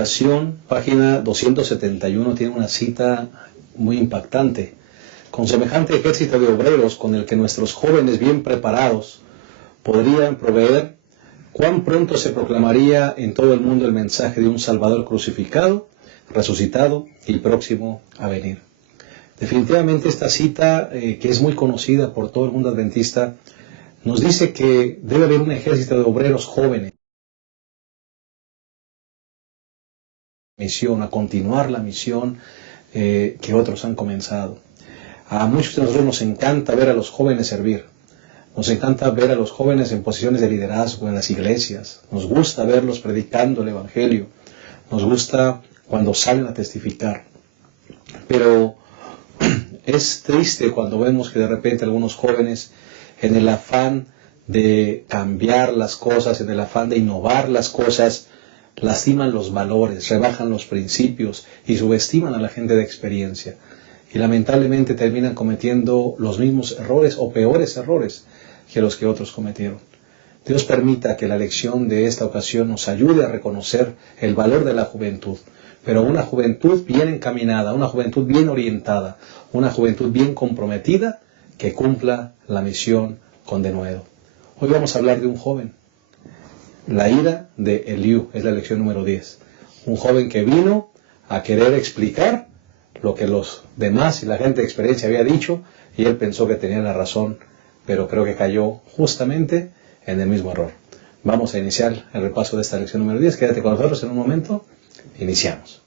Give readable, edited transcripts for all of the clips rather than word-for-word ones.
Educación, página 271, tiene una cita muy impactante. Con semejante ejército de obreros con el que nuestros jóvenes bien preparados podrían proveer, ¿cuán pronto se proclamaría en todo el mundo el mensaje de un Salvador crucificado, resucitado y próximo a venir? Definitivamente esta cita, que es muy conocida por todo el mundo adventista, nos dice que debe haber un ejército de obreros jóvenes misión, a continuar la misión que otros han comenzado. A muchos de nosotros nos encanta ver a los jóvenes servir. Nos encanta ver a los jóvenes en posiciones de liderazgo en las iglesias. Nos gusta verlos predicando el Evangelio. Nos gusta cuando salen a testificar. Pero es triste cuando vemos que de repente algunos jóvenes, en el afán de cambiar las cosas, en el afán de innovar las cosas, lastiman los valores, rebajan los principios y subestiman a la gente de experiencia. Y lamentablemente terminan cometiendo los mismos errores o peores errores que los que otros cometieron. Dios permita que la lección de esta ocasión nos ayude a reconocer el valor de la juventud, pero una juventud bien encaminada, una juventud bien orientada, una juventud bien comprometida que cumpla la misión con denuedo. Hoy vamos a hablar de un joven. La ira de Eliú es la lección número 10. Un joven que vino a querer explicar lo que los demás y la gente de experiencia había dicho, y él pensó que tenía la razón, pero creo que cayó justamente en el mismo error. Vamos a iniciar el repaso de esta lección número 10. Quédate con nosotros en un momento. Iniciamos.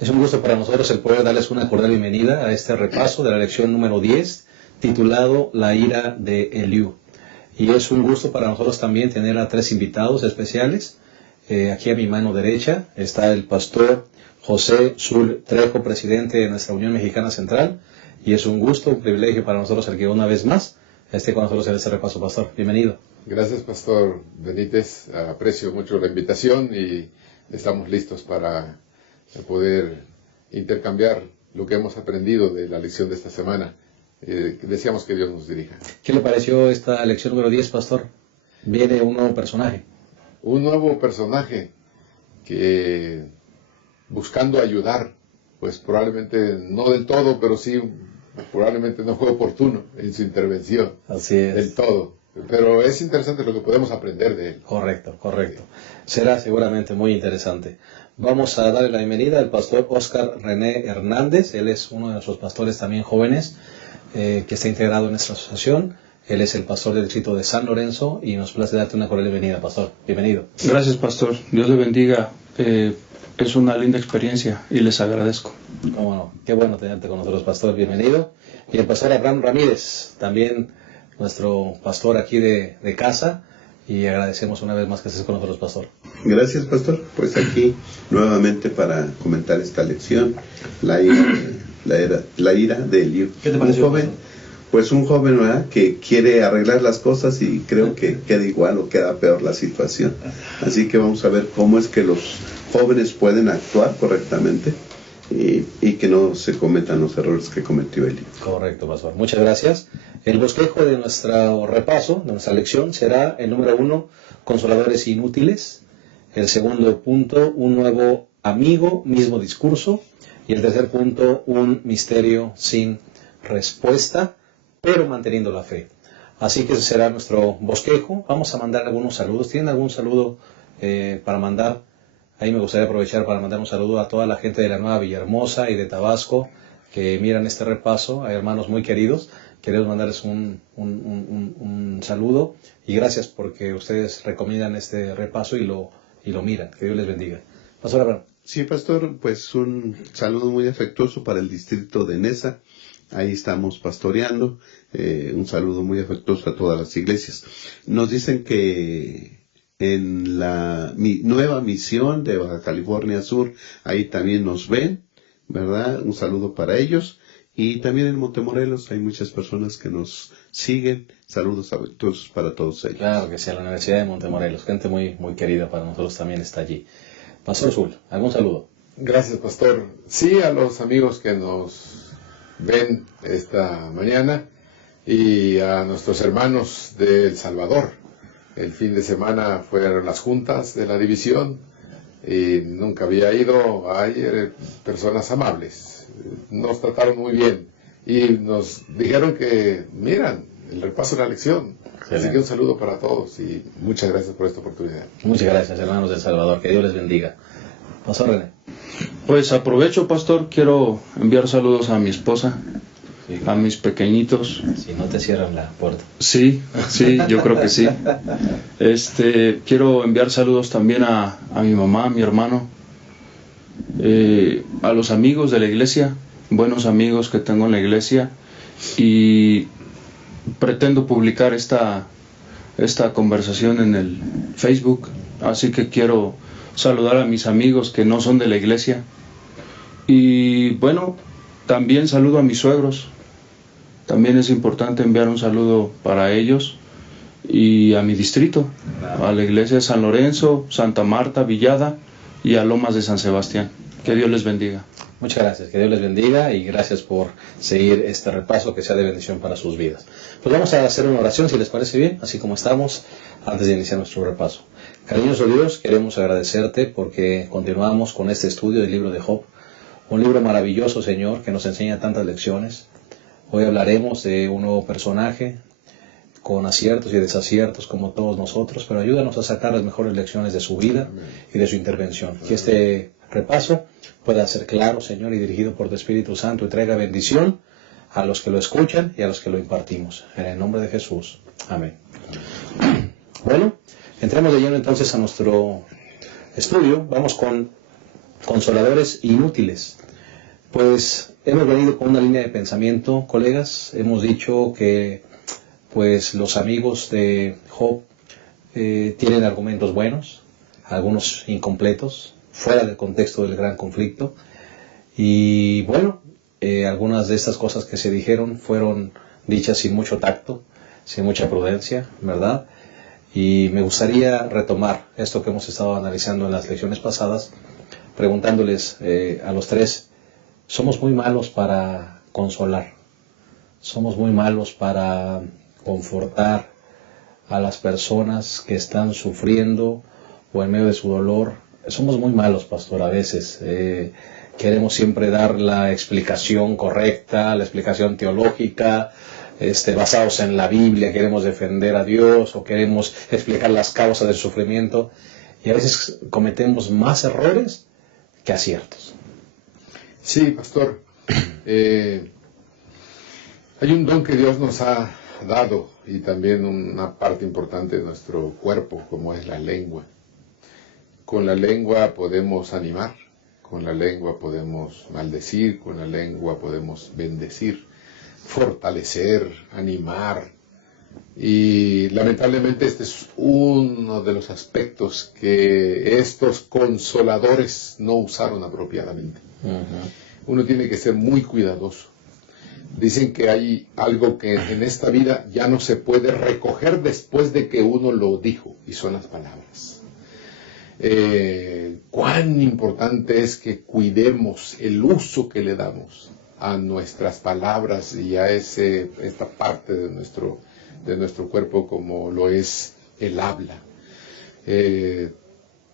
Es un gusto para nosotros el poder darles una cordial bienvenida a este repaso de la lección número 10, titulado La ira de Eliú. Y es un gusto para nosotros también tener a tres invitados especiales. Aquí a mi mano derecha está el pastor José Sul Trejo, presidente de nuestra Unión Mexicana Central. Y es un gusto, un privilegio para nosotros el que una vez más esté con nosotros en este repaso, pastor. Bienvenido. Gracias, pastor Benítez. Aprecio mucho la invitación y estamos listos para poder intercambiar lo que hemos aprendido de la lección de esta semana. Deseamos que Dios nos dirija. ¿Qué le pareció esta lección número 10, pastor? Viene un nuevo personaje. Un nuevo personaje que, buscando ayudar, pues probablemente no del todo, pero sí probablemente no fue oportuno en su intervención. Así es. Del todo. Pero es interesante lo que podemos aprender de él. Correcto. Será seguramente muy interesante. Vamos a darle la bienvenida al pastor Oscar René Hernández. Él es uno de nuestros pastores también jóvenes que está integrado en nuestra asociación. Él es el pastor del distrito de San Lorenzo y nos place darte una cordial bienvenida, pastor. Bienvenido. Gracias, pastor. Dios le bendiga. Es una linda experiencia y les agradezco. Cómo no. Qué bueno tenerte con nosotros, pastor. Bienvenido. Y el pastor Abraham Ramírez, también nuestro pastor aquí de casa. Y agradecemos una vez más que estés con nosotros, pastor. Gracias, pastor. Pues aquí nuevamente para comentar esta lección, la ira de Eliú. ¿Qué te pareció, un joven, pues un joven, ¿verdad?, que quiere arreglar las cosas y creo que queda igual o queda peor la situación. Así que vamos a ver cómo es que los jóvenes pueden actuar correctamente y que no se cometan los errores que cometió Eliú. Correcto, pastor. Muchas gracias. El bosquejo de nuestro repaso, de nuestra lección, será el número 1, consoladores inútiles. El segundo punto, un nuevo amigo, mismo discurso. Y el tercer punto, un misterio sin respuesta, pero manteniendo la fe. Así que ese será nuestro bosquejo. Vamos a mandar algunos saludos. ¿Tienen algún saludo para mandar? Ahí me gustaría aprovechar para mandar un saludo a toda la gente de la Nueva Villahermosa y de Tabasco que miran este repaso, a hermanos muy queridos. Queremos mandarles un saludo y gracias porque ustedes recomiendan este repaso y lo miran. Que Dios les bendiga. Pastor Abraham. Sí, pastor, pues un saludo muy afectuoso para el distrito de Nesa. Ahí estamos pastoreando. Un saludo muy afectuoso a todas las iglesias. Nos dicen que en la nueva misión de Baja California Sur, ahí también nos ven, ¿verdad? Un saludo para ellos. Y también en Montemorelos hay muchas personas que nos siguen. Saludos afectuosos para todos ellos. Claro que sí, a la Universidad de Montemorelos. Gente muy, muy querida para nosotros también está allí. Pastor Zul, ¿algún saludo? Gracias, pastor. Sí, a los amigos que nos ven esta mañana y a nuestros hermanos de El Salvador. El fin de semana fueron las juntas de la división y nunca había ido. Hay personas amables, nos trataron muy bien y nos dijeron que, miran, el repaso de la lección. Así que un saludo para todos y muchas gracias por esta oportunidad. Muchas gracias, hermanos del Salvador. Que Dios les bendiga. Pastor René. Pues aprovecho, pastor, quiero enviar saludos a mi esposa, Sí. a mis pequeñitos. Si no te cierran la puerta. Sí, yo creo que sí. Quiero enviar saludos también a mi mamá, a mi hermano, a los amigos de la iglesia, buenos amigos que tengo en la iglesia, y pretendo publicar esta conversación en el Facebook, así que quiero saludar a mis amigos que no son de la iglesia. Y bueno, también saludo a mis suegros. También es importante enviar un saludo para ellos y a mi distrito, a la iglesia de San Lorenzo, Santa Marta, Villada y a Lomas de San Sebastián. Que Dios les bendiga. Muchas gracias, que Dios les bendiga y gracias por seguir este repaso, que sea de bendición para sus vidas. Pues vamos a hacer una oración, si les parece bien, así como estamos, antes de iniciar nuestro repaso. Cariñoso Dios, queremos agradecerte porque continuamos con este estudio del libro de Job, un libro maravilloso, Señor, que nos enseña tantas lecciones. Hoy hablaremos de un nuevo personaje, con aciertos y desaciertos como todos nosotros, pero ayúdanos a sacar las mejores lecciones de su vida y de su intervención. Que este repaso pueda ser claro, Señor, y dirigido por tu Espíritu Santo y traiga bendición a los que lo escuchan y a los que lo impartimos. En el nombre de Jesús. Amén. Bueno, entremos de lleno entonces a nuestro estudio. Vamos con consoladores inútiles. Pues hemos venido con una línea de pensamiento, colegas. Hemos dicho que pues los amigos de Job tienen argumentos buenos, algunos incompletos, fuera del contexto del gran conflicto. Y bueno, algunas de estas cosas que se dijeron fueron dichas sin mucho tacto, sin mucha prudencia, ¿verdad? Y me gustaría retomar esto que hemos estado analizando en las lecciones pasadas, preguntándoles a los tres, somos muy malos para consolar, somos muy malos para confortar a las personas que están sufriendo o en medio de su dolor. Somos muy malos, pastor, a veces. Queremos siempre dar la explicación correcta, la explicación teológica, basados en la Biblia, queremos defender a Dios o queremos explicar las causas del sufrimiento y a veces cometemos más errores que aciertos. Sí, pastor. Hay un don que Dios nos ha dado y también una parte importante de nuestro cuerpo, como es la lengua. Con la lengua podemos animar, con la lengua podemos maldecir, con la lengua podemos bendecir, fortalecer, animar. Y lamentablemente este es uno de los aspectos que estos consoladores no usaron apropiadamente. Uno tiene que ser muy cuidadoso. Dicen que hay algo que en esta vida ya no se puede recoger después de que uno lo dijo, y son las palabras. Cuán importante es que cuidemos el uso que le damos a nuestras palabras y a esta parte de nuestro cuerpo como lo es el habla.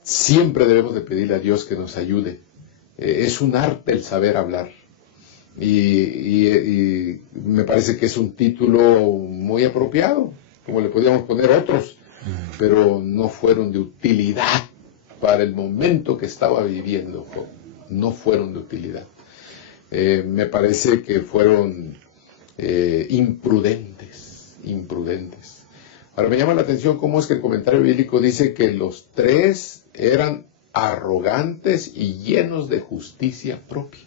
Siempre debemos de pedirle a Dios que nos ayude. Es un arte el saber hablar. Y me parece que es un título muy apropiado, como le podríamos poner otros, pero no fueron de utilidad para el momento que estaba viviendo Job. No fueron de utilidad. Me parece que fueron imprudentes. Ahora me llama la atención cómo es que el comentario bíblico dice que los tres eran arrogantes y llenos de justicia propia.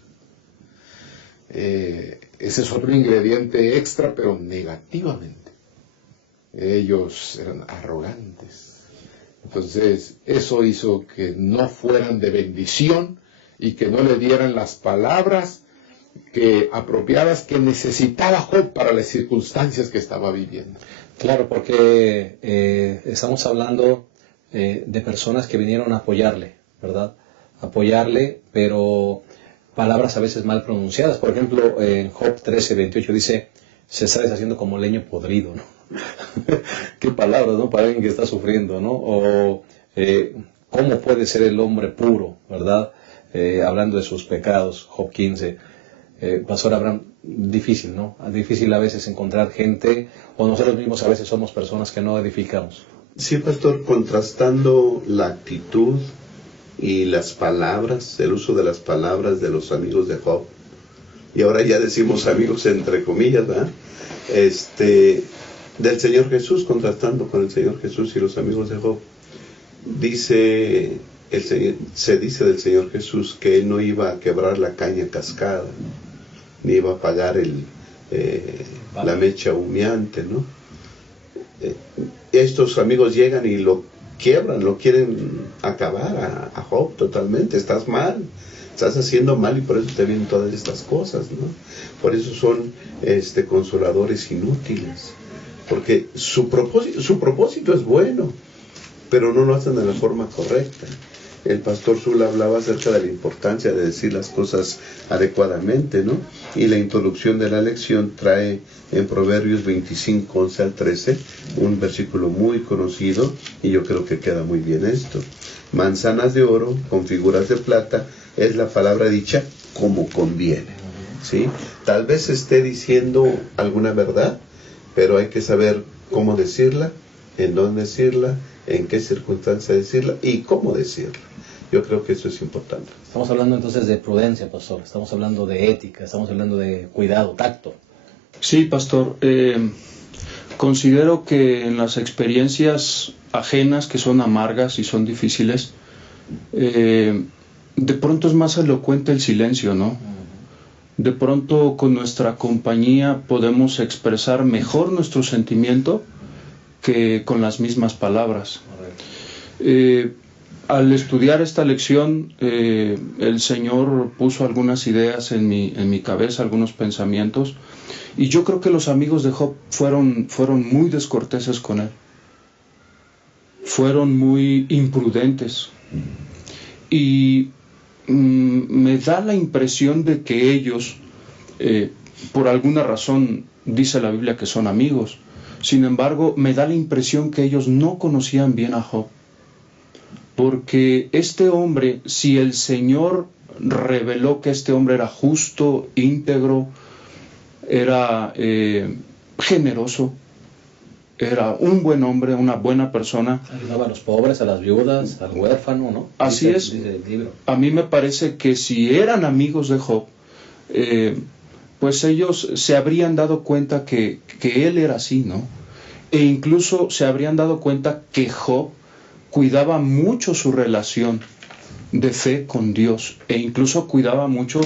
Ese es otro ingrediente extra, pero negativamente. Ellos eran arrogantes. Entonces, eso hizo que no fueran de bendición y que no le dieran las palabras apropiadas que necesitaba Job para las circunstancias que estaba viviendo. Claro, porque estamos hablando de personas que vinieron a apoyarle, ¿verdad? apoyarle, pero palabras a veces mal pronunciadas. Por ejemplo, en Job 13:28 dice, se está deshaciendo como leño podrido, ¿no? Qué palabras, ¿no? Para alguien que está sufriendo, ¿no? O cómo puede ser el hombre puro, ¿verdad? Hablando de sus pecados, Job 15. Pastor Abraham, difícil, ¿no? Difícil a veces encontrar gente, o nosotros mismos a veces somos personas que no edificamos. Sí, pastor, contrastando la actitud y las palabras, el uso de las palabras de los amigos de Job, y ahora ya decimos amigos entre comillas, ¿verdad? Del Señor Jesús, contrastando con el Señor Jesús y los amigos de Job, se dice del Señor Jesús que Él no iba a quebrar la caña cascada, ni iba a apagar la mecha humeante, ¿no? Estos amigos llegan y lo quiebran, lo quieren acabar a Job totalmente. Estás mal, estás haciendo mal y por eso te vienen todas estas cosas, ¿no? Por eso son consoladores inútiles, porque su propósito es bueno, pero no lo hacen de la forma correcta. El pastor Zula hablaba acerca de la importancia de decir las cosas adecuadamente, ¿no? Y la introducción de la lección trae en Proverbios 25, 11 al 13, un versículo muy conocido, y yo creo que queda muy bien esto. Manzanas de oro con figuras de plata es la palabra dicha como conviene, ¿sí? Tal vez esté diciendo alguna verdad, pero hay que saber cómo decirla, en dónde decirla, en qué circunstancia decirla y cómo decirla. Yo creo que eso es importante. Estamos hablando entonces de prudencia, pastor. Estamos hablando de ética, estamos hablando de cuidado, tacto. Sí, pastor. Considero que en las experiencias ajenas que son amargas y son difíciles, de pronto es más elocuente el silencio, ¿no? De pronto con nuestra compañía podemos expresar mejor nuestro sentimiento que con las mismas palabras. Al estudiar esta lección, el Señor puso algunas ideas en mi cabeza, algunos pensamientos, y yo creo que los amigos de Job fueron muy descorteses con él, fueron muy imprudentes, y me da la impresión de que ellos, por alguna razón, dice la Biblia que son amigos. Sin embargo, me da la impresión que ellos no conocían bien a Job, porque este hombre, si el Señor reveló que este hombre era justo, íntegro, era generoso, era un buen hombre, una buena persona. Ayudaba a los pobres, a las viudas, al huérfano, ¿no? Así es. Dice el libro. A mí me parece que si eran amigos de Job, pues ellos se habrían dado cuenta que él era así, ¿no? E incluso se habrían dado cuenta que Job cuidaba mucho su relación de fe con Dios, e incluso cuidaba mucho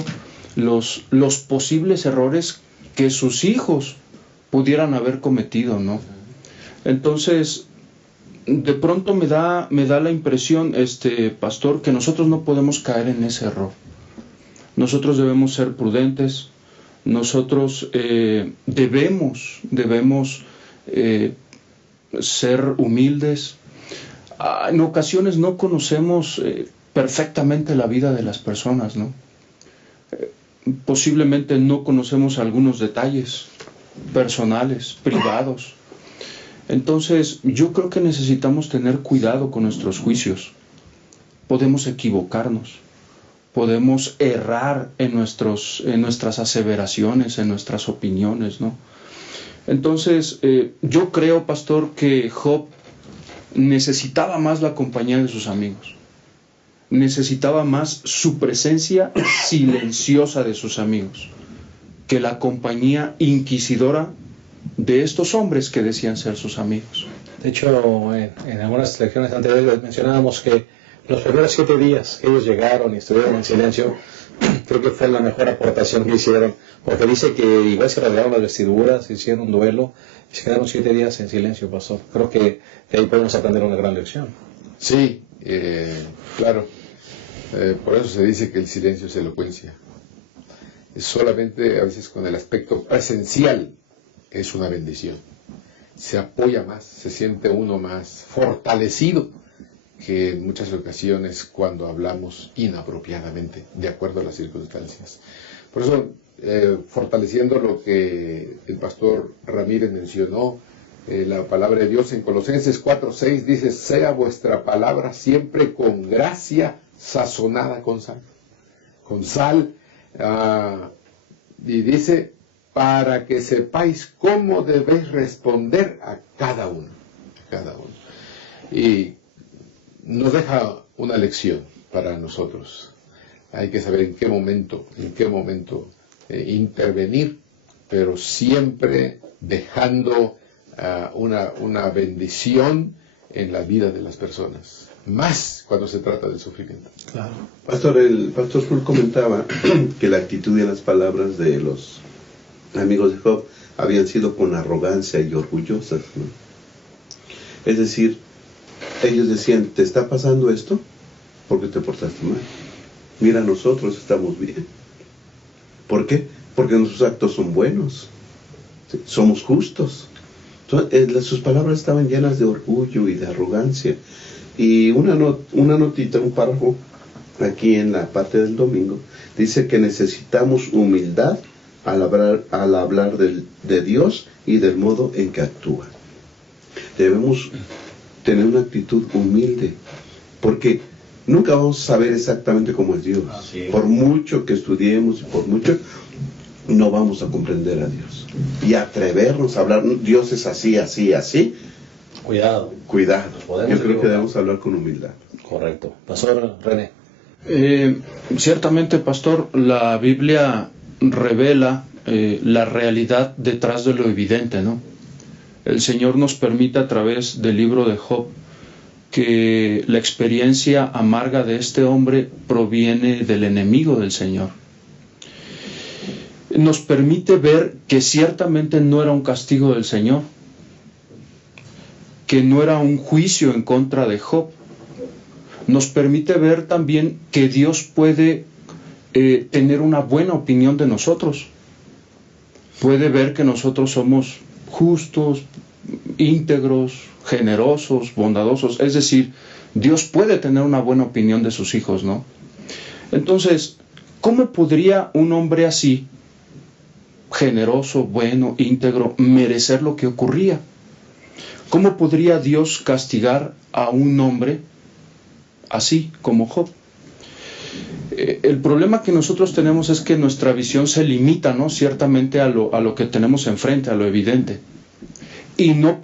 los posibles errores que sus hijos pudieran haber cometido, ¿no? Entonces, de pronto me da la impresión, pastor, que nosotros no podemos caer en ese error. Nosotros debemos ser prudentes. Nosotros debemos ser humildes. En ocasiones no conocemos perfectamente la vida de las personas, ¿no? Posiblemente no conocemos algunos detalles personales, privados. Entonces, yo creo que necesitamos tener cuidado con nuestros juicios. Podemos equivocarnos. Podemos errar en nuestras aseveraciones, en nuestras opiniones, ¿no? Entonces, yo creo, pastor, que Job necesitaba más la compañía de sus amigos. Necesitaba más su presencia silenciosa de sus amigos que la compañía inquisidora de estos hombres que decían ser sus amigos. De hecho, en algunas lecciones anteriores mencionábamos que los primeros 7 días que ellos llegaron y estuvieron en silencio, creo que fue la mejor aportación que hicieron, porque dice que igual se rasgaron las vestiduras, hicieron un duelo y se quedaron 7 días en silencio, pastor. Creo que de ahí podemos aprender una gran lección. Sí, claro. Por eso se dice que el silencio es elocuencia. Es solamente a veces con el aspecto presencial es una bendición. Se apoya más, se siente uno más fortalecido que en muchas ocasiones cuando hablamos inapropiadamente, de acuerdo a las circunstancias. Por eso, fortaleciendo lo que el pastor Ramírez mencionó, la palabra de Dios en Colosenses 4:6 dice: sea vuestra palabra siempre con gracia, sazonada con sal. Con sal, y dice, para que sepáis cómo debéis responder a cada uno. Y nos deja una lección para nosotros. Hay que saber en qué momento intervenir, pero siempre dejando una bendición en la vida de las personas, más cuando se trata del sufrimiento. Claro. Pastor, el pastor Sul comentaba que la actitud y las palabras de los amigos de Job habían sido con arrogancia y orgullosas, ¿no? Es decir, ellos decían: te está pasando esto porque te portaste mal. Mira, nosotros estamos bien. ¿Por qué? Porque nuestros actos son buenos, ¿sí? Somos justos. Entonces, sus palabras estaban llenas de orgullo y de arrogancia. Y una notita, un párrafo aquí en la parte del domingo, dice que necesitamos humildad al hablar de Dios y del modo en que actúa. Debemos tener una actitud humilde, porque nunca vamos a saber exactamente cómo es Dios. Por mucho que estudiemos y por mucho, no vamos a comprender a Dios. Y atrevernos a hablar: Dios es así, así, así. Cuidado. Yo creo que debemos hablar con humildad. Correcto. Pastor René. Ciertamente, pastor, la Biblia revela la realidad detrás de lo evidente, ¿no? El Señor nos permite a través del libro de Job que la experiencia amarga de este hombre proviene del enemigo del Señor. Nos permite ver que ciertamente no era un castigo del Señor, que no era un juicio en contra de Job. Nos permite ver también que Dios puede tener una buena opinión de nosotros. Puede ver que nosotros somos justos, íntegros, generosos, bondadosos. Es decir, Dios puede tener una buena opinión de sus hijos, ¿no? Entonces, ¿cómo podría un hombre así, generoso, bueno, íntegro, merecer lo que ocurría? ¿Cómo podría Dios castigar a un hombre así como Job? El problema que nosotros tenemos es que nuestra visión se limita, ¿no?, ciertamente a lo que tenemos enfrente, a lo evidente. Y no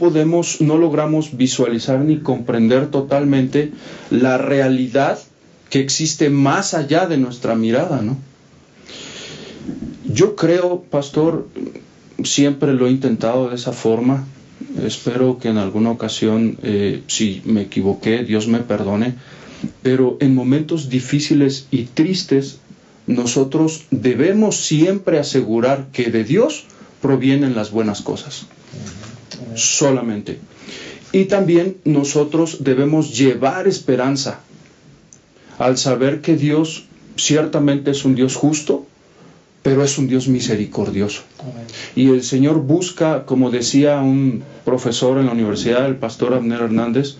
logramos visualizar ni comprender totalmente la realidad que existe más allá de nuestra mirada, ¿no? Yo creo, pastor, siempre lo he intentado de esa forma. Espero que en alguna ocasión, si me equivoqué, Dios me perdone. Pero en momentos difíciles y tristes, nosotros debemos siempre asegurar que de Dios provienen las buenas cosas. Solamente. Y también nosotros debemos llevar esperanza al saber que Dios ciertamente es un Dios justo, pero es un Dios misericordioso. Amén. Y el Señor busca, como decía un profesor en la universidad, el pastor Abner Hernández,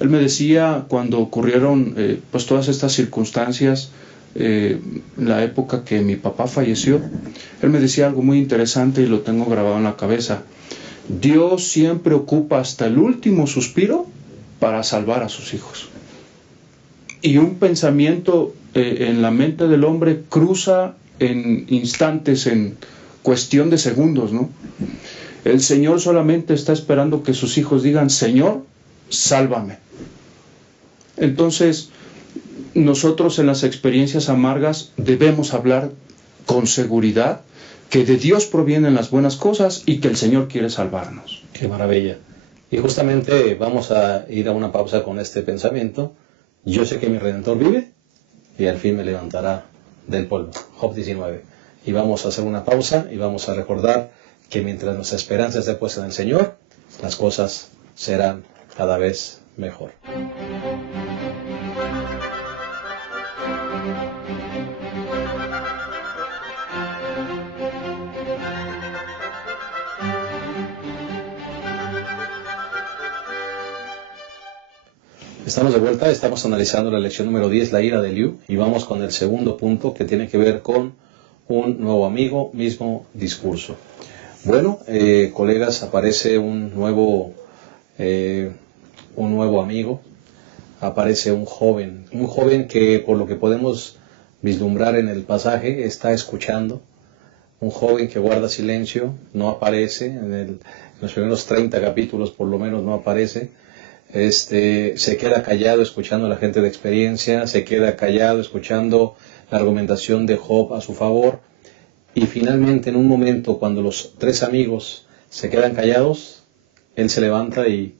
él me decía, cuando ocurrieron pues todas estas circunstancias, la época que mi papá falleció, él me decía algo muy interesante y lo tengo grabado en la cabeza: Dios siempre ocupa hasta el último suspiro para salvar a sus hijos. Y un pensamiento en la mente del hombre cruza en instantes, en cuestión de segundos, ¿no? El Señor solamente está esperando que sus hijos digan: Señor, sálvame. Entonces, nosotros en las experiencias amargas debemos hablar con seguridad que de Dios provienen las buenas cosas y que el Señor quiere salvarnos. Qué maravilla. Y justamente vamos a ir a una pausa con este pensamiento. Yo sé que mi Redentor vive y al fin me levantará del polvo. Job 19. Y vamos a hacer una pausa y vamos a recordar que mientras nuestra esperanza esté puesta en el Señor, las cosas serán cada vez mejor. Estamos de vuelta, estamos analizando la lección número 10, la ira de Eliú, y vamos con el segundo punto que tiene que ver con un nuevo amigo, mismo discurso. Bueno, colegas, aparece un nuevo amigo, aparece un joven que por lo que podemos vislumbrar en el pasaje está escuchando, un joven que guarda silencio, no aparece, en los primeros 30 capítulos por lo menos no aparece. Se queda callado escuchando a la gente de experiencia, se queda callado escuchando la argumentación de Job a su favor, y finalmente en un momento cuando los tres amigos se quedan callados, él se levanta y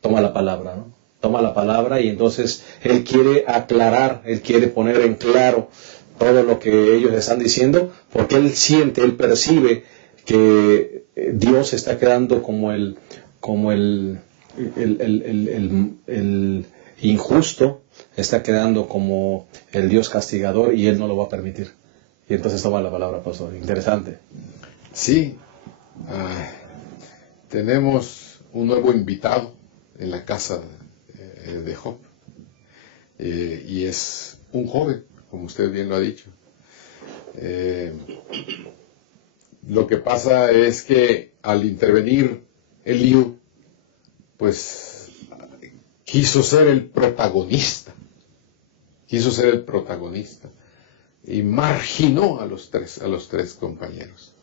toma la palabra, ¿no? Toma la palabra, y entonces él quiere aclarar, él quiere poner en claro todo lo que ellos están diciendo, porque él siente, él percibe que Dios está quedando como el injusto, está quedando como el Dios castigador, y él no lo va a permitir. Y entonces toma la palabra, pastor. Interesante. Sí, tenemos un nuevo invitado en la casa de Job, y es un joven, como usted bien lo ha dicho. Lo que pasa es que al intervenir Eliú, pues quiso ser el protagonista, y marginó a los tres compañeros.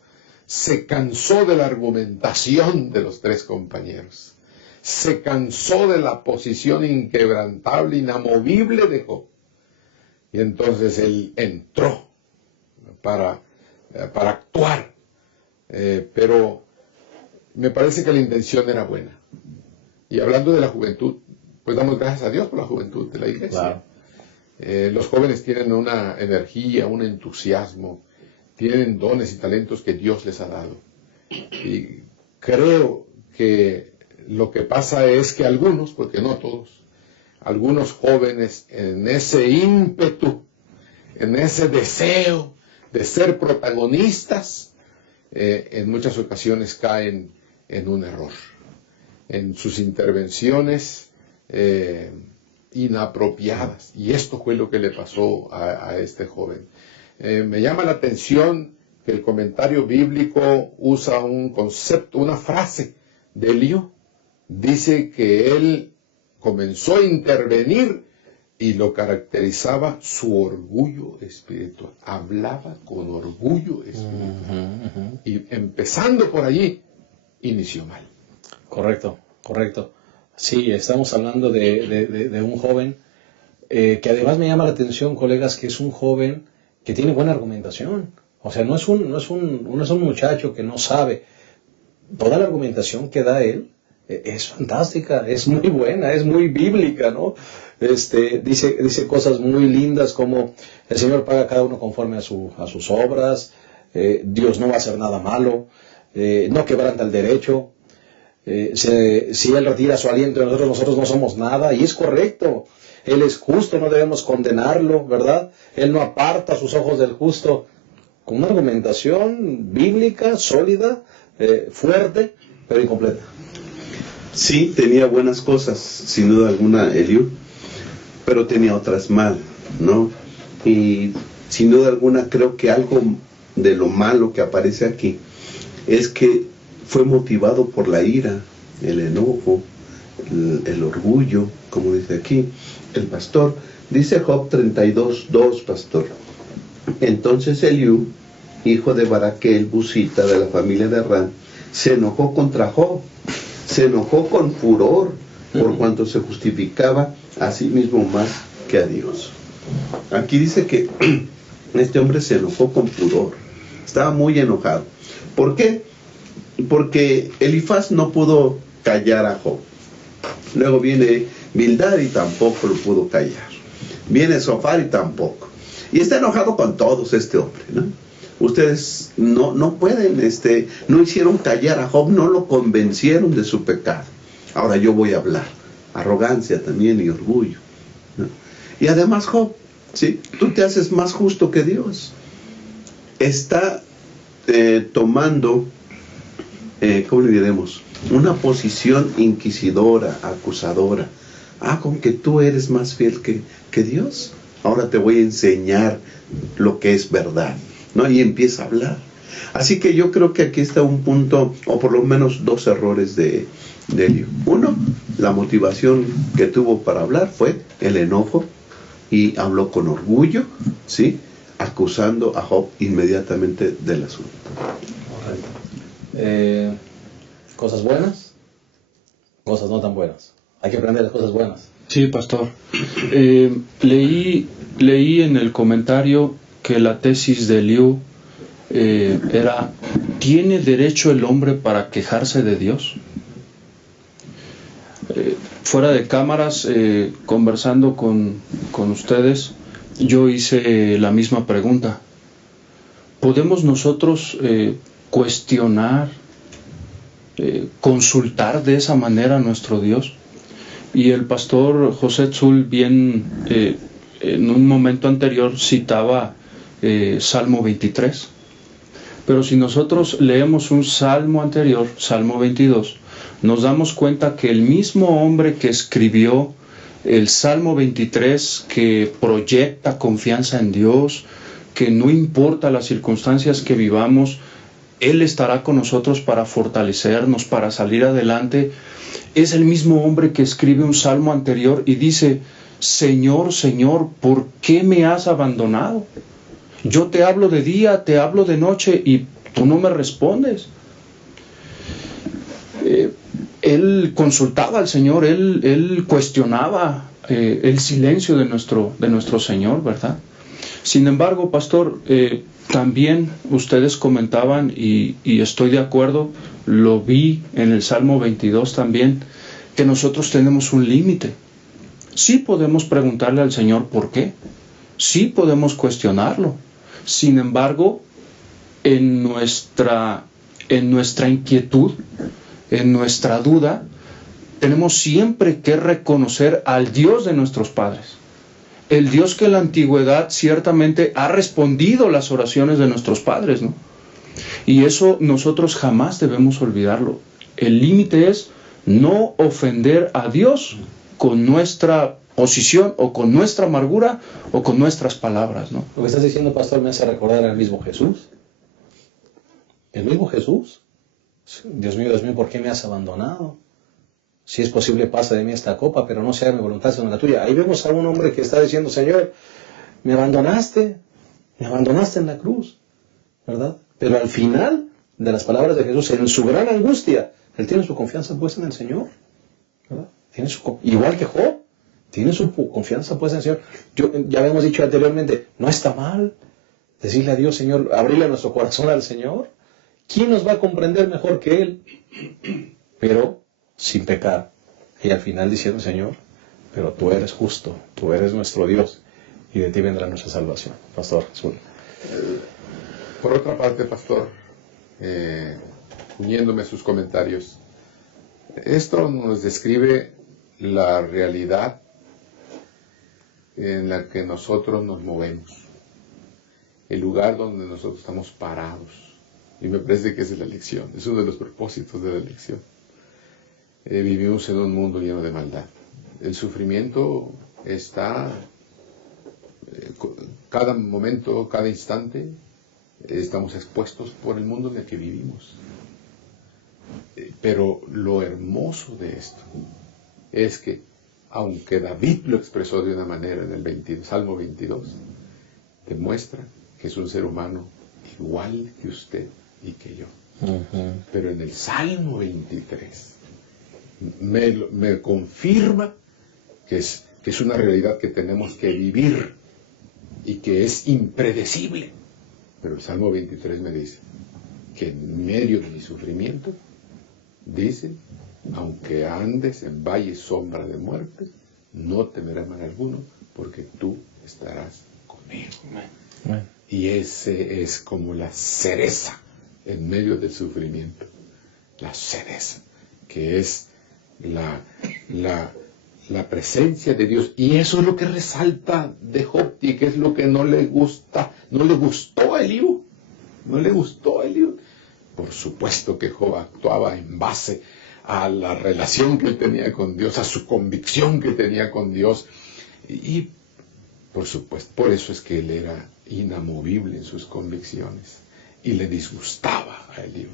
Se cansó de la argumentación de los tres compañeros, se cansó de la posición inquebrantable, inamovible de Job, y entonces él entró para actuar, pero me parece que la intención era buena. Y hablando de la juventud, pues damos gracias a Dios por la juventud de la iglesia. Claro. Los jóvenes tienen una energía, un entusiasmo, tienen dones y talentos que Dios les ha dado. Y creo que lo que pasa es que algunos, porque no todos, algunos jóvenes en ese ímpetu, en ese deseo de ser protagonistas, en muchas ocasiones caen en un error, en sus intervenciones inapropiadas. Y esto fue lo que le pasó a este joven. Me llama la atención que el comentario bíblico usa un concepto, una frase de Eliú. Dice que él comenzó a intervenir y lo caracterizaba su orgullo espiritual. Hablaba con orgullo espiritual. Y empezando por allí, inició mal. Correcto. Sí, estamos hablando de un joven que además me llama la atención, colegas, que es un joven que tiene buena argumentación. O sea, no es un muchacho que no sabe. Toda la argumentación que da él es fantástica, es muy buena, es muy bíblica, ¿no? Dice cosas muy lindas como el Señor paga a cada uno conforme a sus obras, Dios no va a hacer nada malo, no quebranta el derecho, si Él retira su aliento de nosotros no somos nada, y es correcto. Él es justo, no debemos condenarlo, ¿verdad? Él no aparta sus ojos del justo. Con una argumentación bíblica, sólida, fuerte, pero incompleta. Sí, tenía buenas cosas, sin duda alguna, Eliú, pero tenía otras mal, ¿no? Y sin duda alguna creo que algo de lo malo que aparece aquí es que fue motivado por la ira, el enojo, el orgullo, como dice aquí el pastor. Dice Job 32:2, pastor. Entonces Eliú, hijo de Baraquel, busita de la familia de Arán, se enojó contra Job, se enojó con furor, por cuanto se justificaba a sí mismo más que a Dios. Aquí dice que este hombre se enojó con furor, estaba muy enojado. ¿Por qué? Porque Elifaz no pudo callar a Job. Luego viene Bildad y tampoco lo pudo callar. Viene Zofar y tampoco. Y está enojado con todos este hombre, ¿no? Ustedes no pueden, no hicieron callar a Job, no lo convencieron de su pecado. Ahora yo voy a hablar. Arrogancia también y orgullo, ¿no? Y además Job, ¿sí? Tú te haces más justo que Dios. Está tomando, ¿cómo le diremos? Una posición inquisidora, acusadora. con que tú eres más fiel que Dios. Ahora te voy a enseñar lo que es verdad, ¿no? Y empieza a hablar. Así que yo creo que aquí está un punto, o por lo menos 2 errores de Eliú. Uno, la motivación que tuvo para hablar fue el enojo, y habló con orgullo, ¿sí?, acusando a Job inmediatamente del asunto. Cosas buenas, cosas no tan buenas. Hay que aprender las cosas buenas. Sí, pastor. Leí en el comentario que la tesis de Eliú era: ¿tiene derecho el hombre para quejarse de Dios? Fuera de cámaras, conversando con ustedes, yo hice la misma pregunta. ¿Podemos nosotros cuestionar, consultar de esa manera a nuestro Dios? Y el pastor José Tzul, bien, en un momento anterior citaba Salmo 23. Pero si nosotros leemos un salmo anterior, Salmo 22, nos damos cuenta que el mismo hombre que escribió el Salmo 23, que proyecta confianza en Dios, que no importa las circunstancias que vivamos, Él estará con nosotros para fortalecernos, para salir adelante, es el mismo hombre que escribe un salmo anterior y dice: Señor, Señor, ¿por qué me has abandonado? Yo te hablo de día, te hablo de noche y tú no me respondes. Él consultaba al Señor, él cuestionaba el silencio de nuestro Señor, ¿verdad? Sin embargo, pastor, también ustedes comentaban, y estoy de acuerdo, lo vi en el Salmo 22 también, que nosotros tenemos un límite. Sí podemos preguntarle al Señor por qué, sí podemos cuestionarlo. Sin embargo, en nuestra inquietud, en nuestra duda, tenemos siempre que reconocer al Dios de nuestros padres. El Dios que en la antigüedad ciertamente ha respondido las oraciones de nuestros padres, ¿no? Y eso nosotros jamás debemos olvidarlo. El límite es no ofender a Dios con nuestra posición o con nuestra amargura o con nuestras palabras, ¿no? Lo que estás diciendo, pastor, me hace recordar al mismo Jesús. El mismo Jesús. Dios mío, ¿por qué me has abandonado? Si es posible, pasa de mí esta copa, pero no sea mi voluntad sino la tuya. Ahí vemos a un hombre que está diciendo: Señor, me abandonaste en la cruz, ¿verdad? Pero al final de las palabras de Jesús, en su gran angustia, él tiene su confianza puesta en el Señor, ¿verdad? Igual que Job, tiene su confianza puesta en el Señor. Ya habíamos dicho anteriormente, no está mal decirle a Dios: Señor, abrirle nuestro corazón al Señor. ¿Quién nos va a comprender mejor que Él? Pero sin pecar. Y al final diciendo: Señor, pero tú eres justo, tú eres nuestro Dios, y de ti vendrá nuestra salvación. Pastor Jesús. Por otra parte, pastor, uniéndome a sus comentarios, esto nos describe la realidad en la que nosotros nos movemos, el lugar donde nosotros estamos parados. Y me parece que esa es la lección, es uno de los propósitos de la lección. Vivimos en un mundo lleno de maldad. El sufrimiento está cada momento, cada instante, estamos expuestos por el mundo en el que vivimos. Pero lo hermoso de esto es que, aunque David lo expresó de una manera en el Salmo 22, demuestra que es un ser humano igual que usted y que yo. Pero en el Salmo 23 me confirma que es una realidad que tenemos que vivir y que es impredecible. Pero el Salmo 23 me dice que en medio de mi sufrimiento, dice: aunque andes en valle sombra de muerte, no temeré mal alguno, porque tú estarás conmigo. Y ese es como la cereza en medio del sufrimiento, la cereza, que es la presencia de Dios. Y eso es lo que resalta de Job, y que es lo que no le gustó a Eliú. Por supuesto que Job actuaba en base a la relación que él tenía con Dios, a su convicción que tenía con Dios. Y por supuesto, por eso es que él era inamovible en sus convicciones y le disgustaba a Eliú.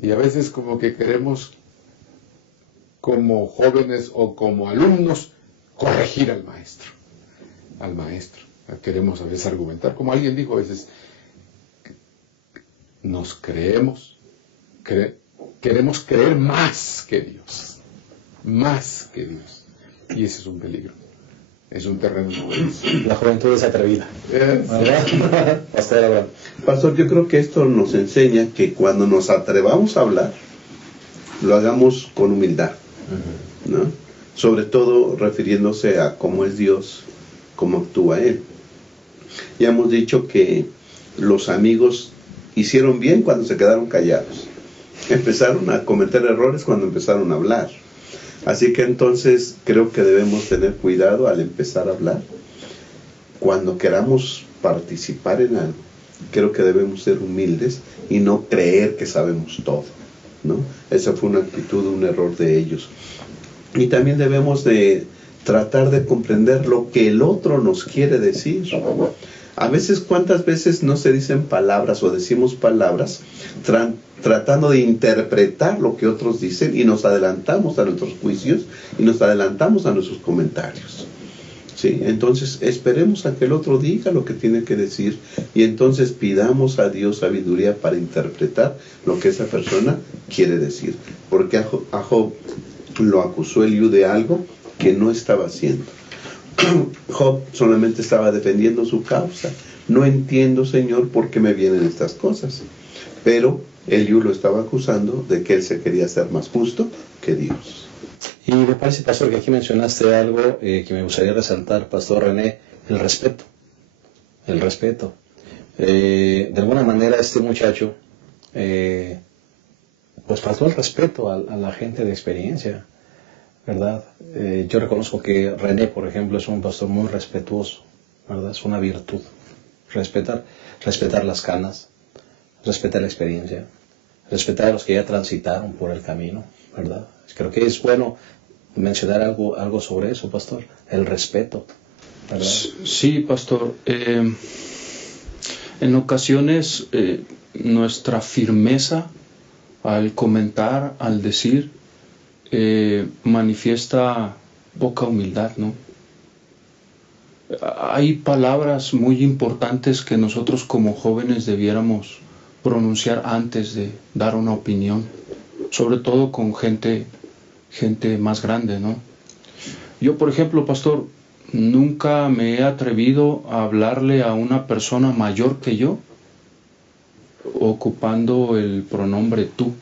Y a veces como que queremos, como jóvenes o como alumnos, corregir al maestro. Queremos a veces argumentar, como alguien dijo a veces, nos queremos creer más que Dios. Y ese es un peligro. Es un terreno. La juventud es atrevida. ¿Verdad? Pastor, yo creo que esto nos enseña que cuando nos atrevamos a hablar, lo hagamos con humildad, ¿no? Sobre todo refiriéndose a cómo es Dios, cómo actúa Él. Ya hemos dicho que los amigos hicieron bien cuando se quedaron callados. Empezaron a cometer errores cuando empezaron a hablar. Así que entonces creo que debemos tener cuidado al empezar a hablar. Cuando queramos participar en algo, creo que debemos ser humildes y no creer que sabemos todo, ¿no? Esa fue una actitud, un error de ellos. Y también debemos de tratar de comprender lo que el otro nos quiere decir. A veces, ¿cuántas veces no se dicen palabras o decimos palabras tratando de interpretar lo que otros dicen y nos adelantamos a nuestros juicios y nos adelantamos a nuestros comentarios? ¿Sí? Entonces, esperemos a que el otro diga lo que tiene que decir y entonces pidamos a Dios sabiduría para interpretar lo que esa persona quiere decir. Porque a Job lo acusó Eliú de algo que no estaba haciendo. Job solamente estaba defendiendo su causa. No entiendo, Señor, por qué me vienen estas cosas. Pero Eliú lo estaba acusando de que él se quería ser más justo que Dios. Y me parece, pastor, que aquí mencionaste algo que me gustaría resaltar, pastor René, el respeto. El respeto. De alguna manera este muchacho pues faltó el respeto a la gente de experiencia, ¿verdad? Yo reconozco que René, por ejemplo, es un pastor muy respetuoso, ¿verdad? Es una virtud. Respetar las canas, respetar la experiencia, respetar a los que ya transitaron por el camino, ¿verdad? Creo que es bueno mencionar algo sobre eso, pastor, el respeto, ¿verdad? Sí, pastor. En ocasiones nuestra firmeza al comentar, al decir, manifiesta poca humildad, ¿no? Hay palabras muy importantes que nosotros como jóvenes debiéramos pronunciar antes de dar una opinión, sobre todo con gente más grande, ¿no? Yo, por ejemplo, pastor, nunca me he atrevido a hablarle a una persona mayor que yo ocupando el pronombre tú.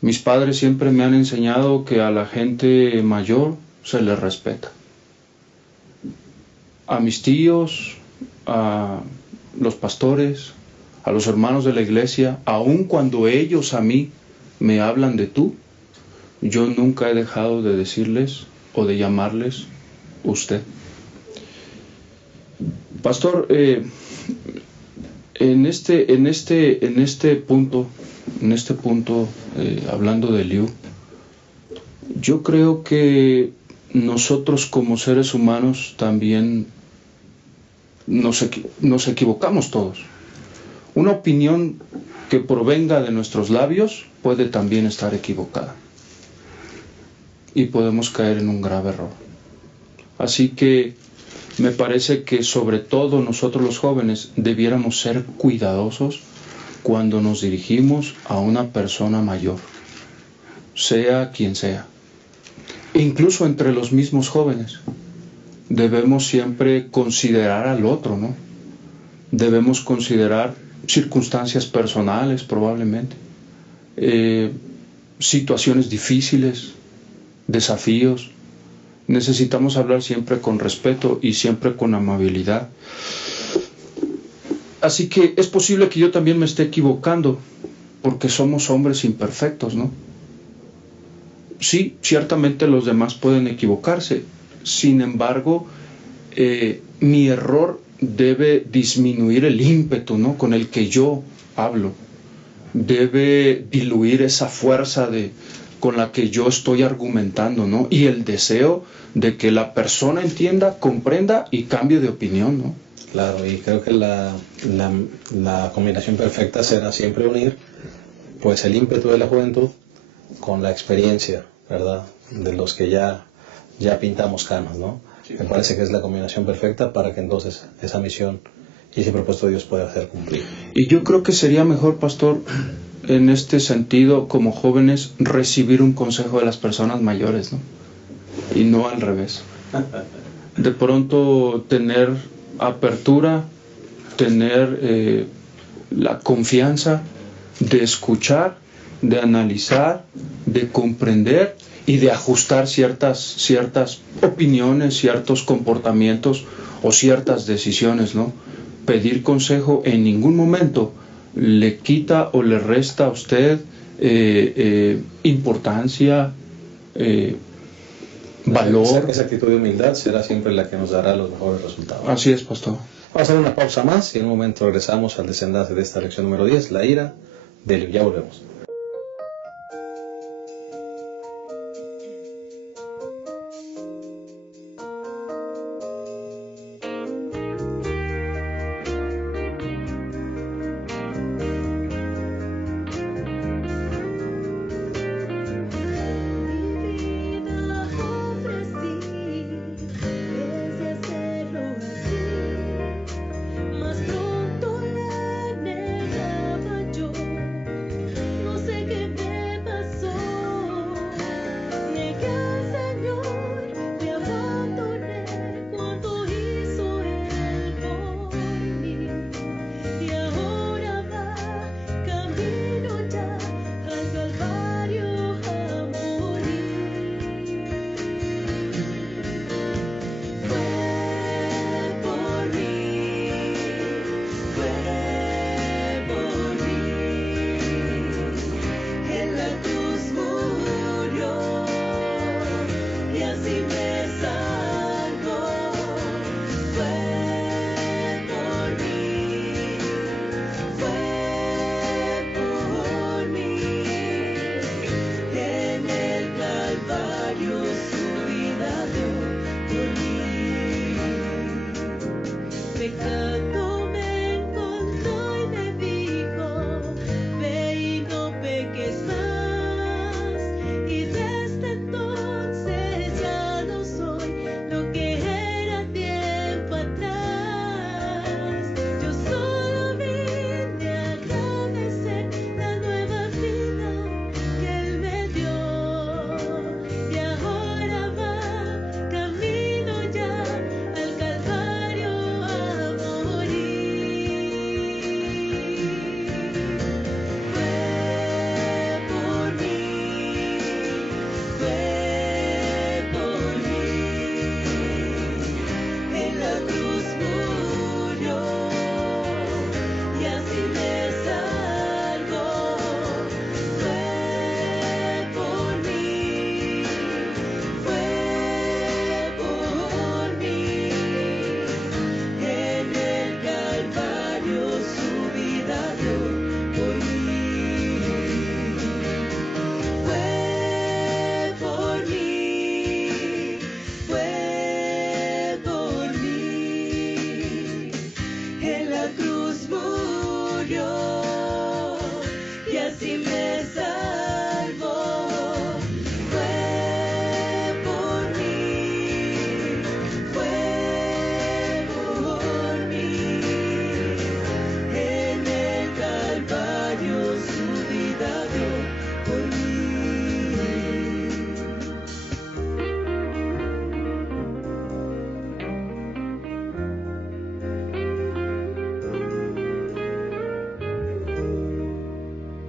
Mis padres siempre me han enseñado que a la gente mayor se le respeta. A mis tíos, a los pastores, a los hermanos de la iglesia, aun cuando ellos a mí me hablan de tú, yo nunca he dejado de decirles o de llamarles usted. Pastor, en este punto, hablando de Eliú, yo creo que nosotros como seres humanos también nos equivocamos todos. Una opinión que provenga de nuestros labios puede también estar equivocada y podemos caer en un grave error. Así que me parece que sobre todo nosotros los jóvenes debiéramos ser cuidadosos cuando nos dirigimos a una persona mayor, sea quien sea. Incluso entre los mismos jóvenes debemos siempre considerar al otro, ¿no? Debemos considerar circunstancias personales probablemente, situaciones difíciles, desafíos. Necesitamos hablar siempre con respeto y siempre con amabilidad. Así que es posible que yo también me esté equivocando, porque somos hombres imperfectos, ¿no? Sí, ciertamente los demás pueden equivocarse. Sin embargo, mi error debe disminuir el ímpetu, ¿no?, con el que yo hablo. debe diluir esa fuerza con la que yo estoy argumentando, ¿no? Y el deseo de que la persona entienda, comprenda y cambie de opinión, ¿no? Claro, y creo que la combinación perfecta será siempre unir pues el ímpetu de la juventud con la experiencia, ¿verdad? De los que ya pintamos canas, ¿no? Sí. Me parece que es la combinación perfecta para que entonces esa misión y ese propósito de Dios pueda ser cumplido. Y yo creo que sería mejor, pastor, en este sentido, como jóvenes, recibir un consejo de las personas mayores, ¿no? Y no al revés. De pronto tener apertura, tener la confianza de escuchar, de analizar, de comprender y de ajustar ciertas opiniones, ciertos comportamientos o ciertas decisiones, ¿no? Pedir consejo en ningún momento le quita o le resta a usted importancia, valor. Esa actitud de humildad será siempre la que nos dará los mejores resultados. Así es, pastor. Vamos a hacer una pausa más y en un momento regresamos al desenlace de esta lección número 10, la ira de Eliú. Ya volvemos.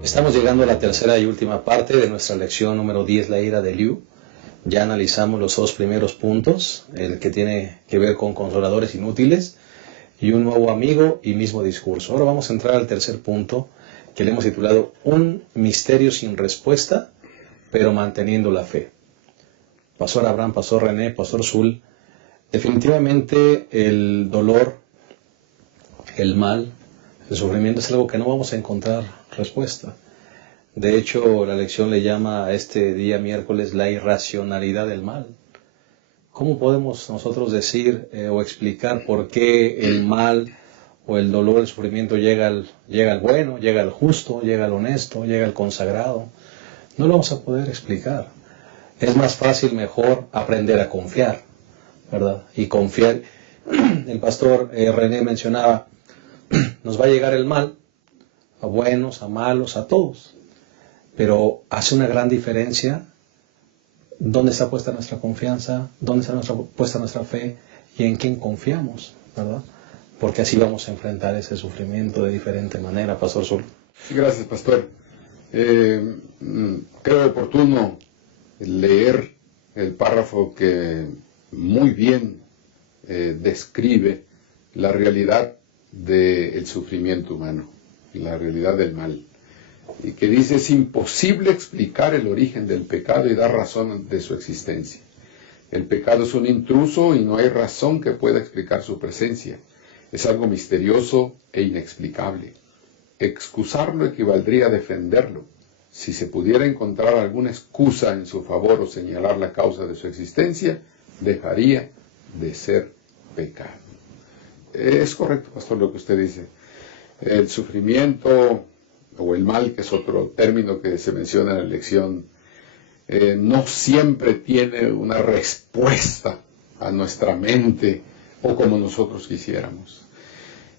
Estamos llegando a la tercera y última parte de nuestra lección número 10, la ira de Eliú. Ya analizamos los dos primeros puntos, el que tiene que ver con consoladores inútiles y un nuevo amigo y mismo discurso. Ahora vamos a entrar al tercer punto, que le hemos titulado Un misterio sin respuesta, pero manteniendo la fe. Pastor Abraham, Pastor René, Pastor Zul, definitivamente el dolor, el mal, el sufrimiento es algo que no vamos a encontrar respuesta. De hecho, la lección le llama a este día miércoles la irracionalidad del mal. ¿Cómo podemos nosotros decir o explicar por qué el mal o el dolor, el sufrimiento llega al bueno, llega al justo, llega al honesto, llega al consagrado? No lo vamos a poder explicar. Es más fácil, mejor aprender a confiar, ¿verdad? Y confiar. El pastor René mencionaba, nos va a llegar el mal, a buenos, a malos, a todos. Pero hace una gran diferencia dónde está puesta nuestra confianza, dónde está puesta nuestra fe y en quién confiamos, ¿verdad? Porque así vamos a enfrentar ese sufrimiento de diferente manera, Pastor Sol. Gracias, Pastor. Creo oportuno leer el párrafo que muy bien describe la realidad del sufrimiento humano, la realidad del mal, y que dice: es imposible explicar el origen del pecado y dar razón de su existencia. El pecado es un intruso y no hay razón que pueda explicar su presencia. Es algo misterioso e inexplicable. Excusarlo equivaldría a defenderlo. Si se pudiera encontrar alguna excusa en su favor o señalar la causa de su existencia, dejaría de ser pecado. Es correcto, pastor, lo que usted dice. El sufrimiento o el mal, que es otro término que se menciona en la lección, no siempre tiene una respuesta a nuestra mente o como nosotros quisiéramos.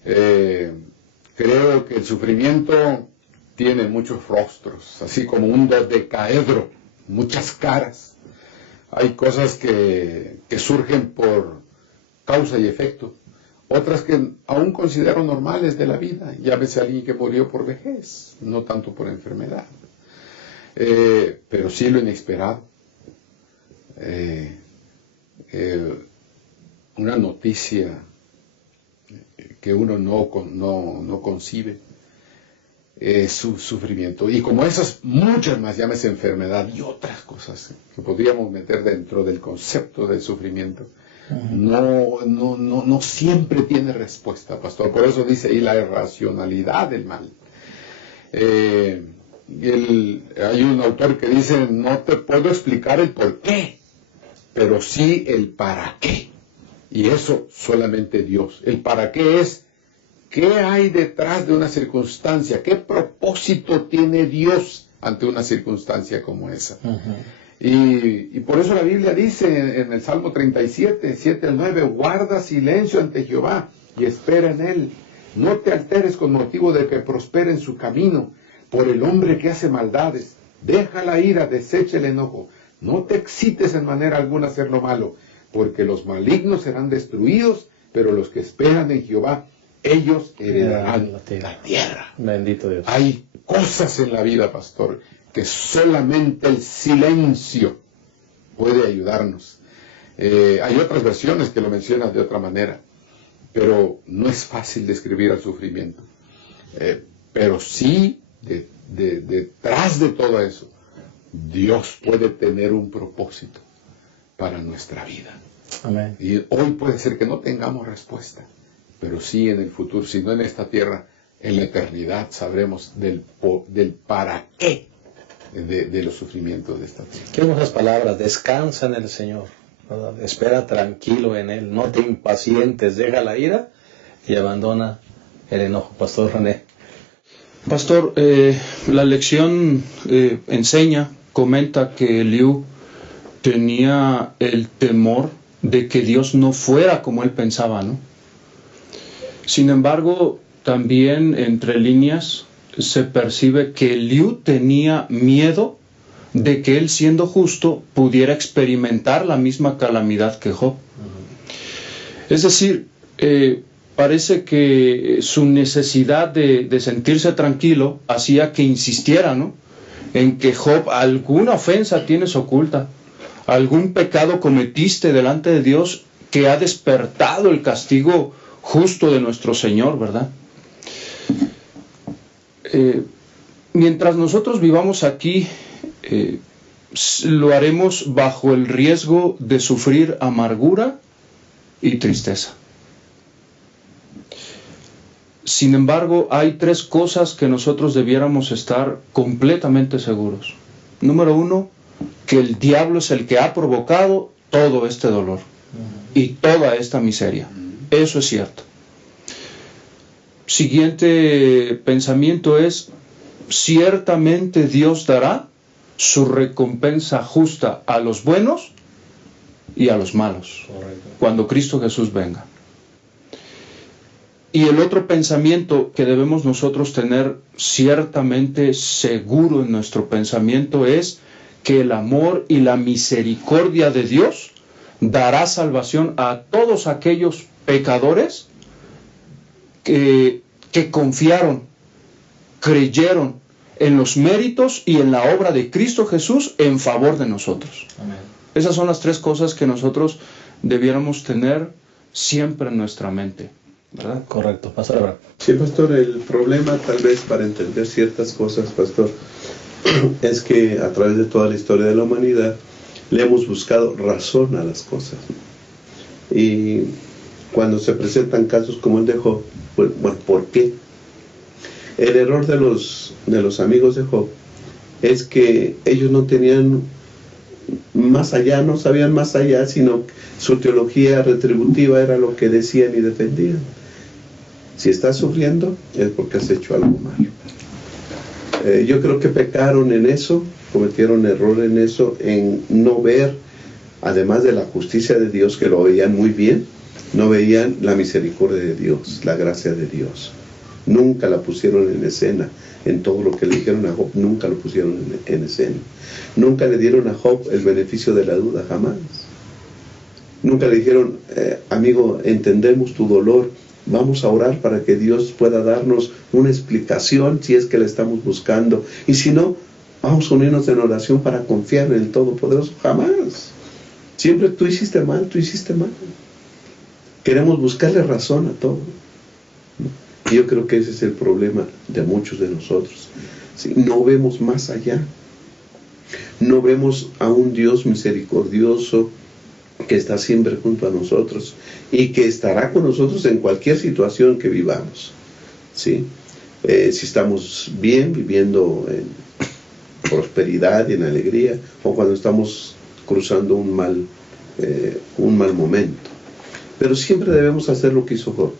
Creo que el sufrimiento tiene muchos rostros, así como un dodecaedro, muchas caras. Hay cosas que surgen por causa y efecto, otras que aún considero normales de la vida. Llámese a alguien que murió por vejez, no tanto por enfermedad, pero sí lo inesperado. Una noticia que uno no concibe, su sufrimiento. Y como esas, muchas más, llámese enfermedad y otras cosas que podríamos meter dentro del concepto del sufrimiento. No siempre tiene respuesta, pastor. Por eso dice ahí la irracionalidad del mal. Hay un autor que dice: no te puedo explicar el por qué, pero sí el para qué. Y eso solamente Dios. El para qué es: ¿qué hay detrás de una circunstancia? ¿Qué propósito tiene Dios ante una circunstancia como esa? Y por eso la Biblia dice en el Salmo 37, 7 al 9, guarda silencio ante Jehová y espera en Él. No te alteres con motivo de que prospere en su camino, por el hombre que hace maldades. Deja la ira, desecha el enojo. No te excites en manera alguna a hacer lo malo, porque los malignos serán destruidos, pero los que esperan en Jehová, ellos heredarán la tierra. Bendito Dios. Hay cosas en la vida, pastor, que solamente el silencio puede ayudarnos. Hay otras versiones que lo mencionan de otra manera, pero no es fácil describir el sufrimiento. Pero sí, detrás de todo eso, Dios puede tener un propósito para nuestra vida. Amén. Y hoy puede ser que no tengamos respuesta, pero sí en el futuro, si no en esta tierra, en la eternidad sabremos del para qué de los sufrimientos de esta tierra. Qué hermosas palabras: descansa en el Señor, ¿verdad? Espera tranquilo en Él, no te impacientes, deja la ira y abandona el enojo. Pastor René. Pastor, la lección comenta que Eliú tenía el temor de que Dios no fuera como él pensaba, ¿no? Sin embargo, también entre líneas se percibe que Eliú tenía miedo de que él, siendo justo, pudiera experimentar la misma calamidad que Job. Es decir, parece que su necesidad de sentirse tranquilo hacía que insistiera, ¿no?, en que Job, alguna ofensa tienes oculta, algún pecado cometiste delante de Dios que ha despertado el castigo justo de nuestro Señor, ¿verdad? Mientras nosotros vivamos aquí, lo haremos bajo el riesgo de sufrir amargura y tristeza. Sin embargo, hay 3 cosas que nosotros debiéramos estar completamente seguros. Número 1, que el diablo es el que ha provocado todo este dolor y toda esta miseria. Eso es cierto. Siguiente pensamiento es: ciertamente Dios dará su recompensa justa a los buenos y a los malos, cuando Cristo Jesús venga. Y el otro pensamiento que debemos nosotros tener ciertamente seguro en nuestro pensamiento es que el amor y la misericordia de Dios dará salvación a todos aquellos pecadores que confiaron, creyeron en los méritos y en la obra de Cristo Jesús en favor de nosotros. Amén. Esas son las 3 cosas que nosotros debiéramos tener siempre en nuestra mente, ¿verdad? Correcto, Pastor Abraham. Sí, Pastor, el problema tal vez para entender ciertas cosas, Pastor, es que a través de toda la historia de la humanidad le hemos buscado razón a las cosas. Y cuando se presentan casos como el de Job, pues, bueno, ¿por qué? El error de los amigos de Job es que ellos no tenían más allá, no sabían más allá, sino su teología retributiva era lo que decían y defendían. Si estás sufriendo es porque has hecho algo malo. Yo creo que pecaron en eso, cometieron error en eso, en no ver, además de la justicia de Dios, que lo veían muy bien, no veían la misericordia de Dios, la gracia de Dios. Nunca la pusieron en escena. En todo lo que le dijeron a Job, nunca lo pusieron en escena. Nunca le dieron a Job el beneficio de la duda, jamás. Nunca le dijeron, amigo, entendemos tu dolor, vamos a orar para que Dios pueda darnos una explicación si es que la estamos buscando. Y si no, vamos a unirnos en oración para confiar en el Todopoderoso. Jamás. Siempre tú hiciste mal, tú hiciste mal. Queremos buscarle razón a todo. Y yo creo que ese es el problema de muchos de nosotros. ¿Sí? No vemos más allá. No vemos a un Dios misericordioso que está siempre junto a nosotros y que estará con nosotros en cualquier situación que vivamos. ¿Sí? Si estamos bien, viviendo en prosperidad y en alegría, o cuando estamos cruzando un mal momento. Pero siempre debemos hacer lo que hizo Job: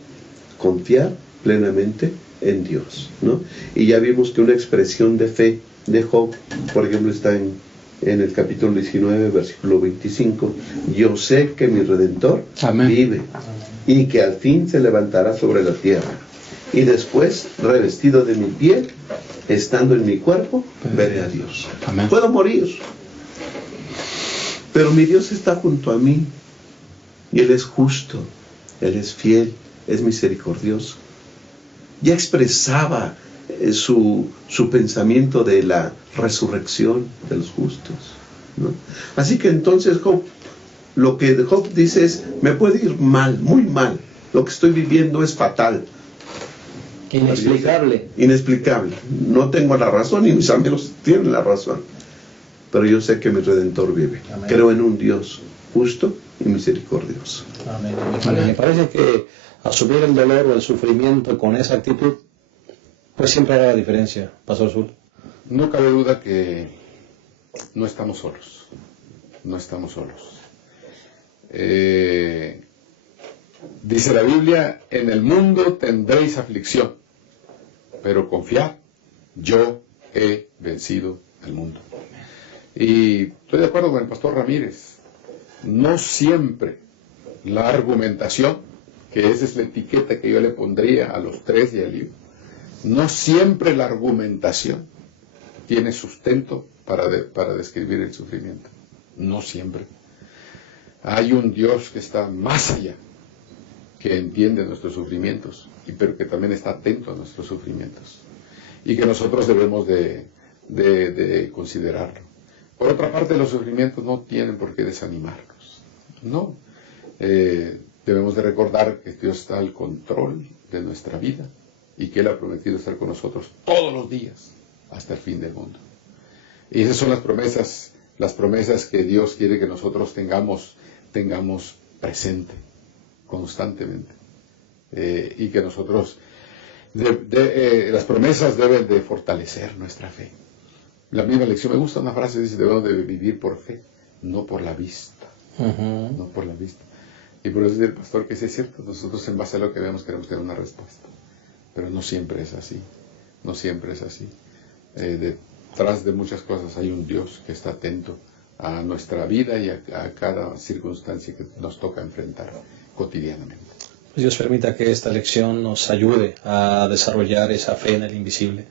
confiar plenamente en Dios, ¿no? Y ya vimos que una expresión de fe de Job, por ejemplo, está en el capítulo 19, versículo 25. Yo sé que mi Redentor Amén. Vive y que al fin se levantará sobre la tierra. Y después, revestido de mi piel, estando en mi cuerpo, veré a Dios. Amén. Puedo morir, pero mi Dios está junto a mí. Y Él es justo, Él es fiel, es misericordioso. Ya expresaba su pensamiento de la resurrección de los justos, ¿no? Así que entonces Job, lo que Job dice es: me puede ir mal, muy mal, lo que estoy viviendo es fatal. Inexplicable. Inexplicable. No tengo la razón y mis amigos tienen la razón. Pero yo sé que mi Redentor vive. Amén. Creo en un Dios justo y misericordioso. Amén. Me parece que asumir el dolor o el sufrimiento con esa actitud, pues siempre hará la diferencia, Pastor Zul. No cabe duda que no estamos solos. No estamos solos. Dice la Biblia: en el mundo tendréis aflicción, pero confiad, yo he vencido al mundo. Y estoy de acuerdo con el Pastor Ramírez. No siempre la argumentación, que esa es la etiqueta que yo le pondría a los 3 y al libro, no siempre la argumentación tiene sustento para describir el sufrimiento. No siempre. Hay un Dios que está más allá, que entiende nuestros sufrimientos, pero que también está atento a nuestros sufrimientos, y que nosotros debemos de considerarlo. Por otra parte, los sufrimientos no tienen por qué desanimarnos. No. Debemos de recordar que Dios está al control de nuestra vida y que Él ha prometido estar con nosotros todos los días hasta el fin del mundo. Y esas son las promesas que Dios quiere que nosotros tengamos presente constantemente, y que nosotros Las promesas deben de fortalecer nuestra fe. La misma lección, me gusta una frase, dice, debemos de vivir por fe, no por la vista. No por la vista. Y por eso dice el pastor que sí es cierto, nosotros en base a lo que vemos queremos tener una respuesta. Pero no siempre es así. No siempre es así. Detrás de muchas cosas hay un Dios que está atento a nuestra vida y a cada circunstancia que nos toca enfrentar cotidianamente. Pues Dios permita que esta lección nos ayude a desarrollar esa fe en el invisible